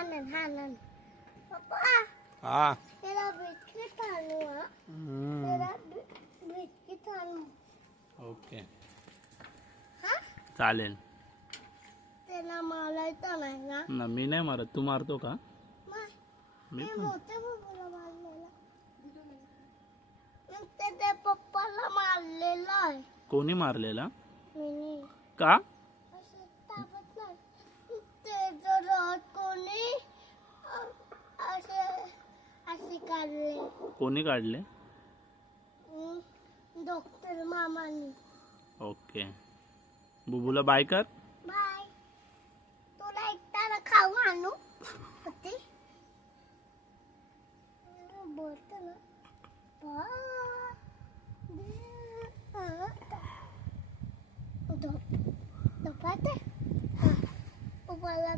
हानन पप्पा हा तेरा बिस्किट आणू हा तेरा बिस्किट आणू ओके हा चालेल त्याला मारायचं नाही ना ना मी नाही मारत तू मारतो का मी मी पण मोठ्या बाबूला मारलेला मग त्या पप्पाला मारलेला आहे कोणी मारलेला मी का असं तापत नाही ते जर कोणी असे असे काढले कोणी काढले डॉक्टर मामानी ओके बुबूला बाय कर बाय तुला एकट्याला खाऊ आणू होती बोलतो ना दुपारते उपाला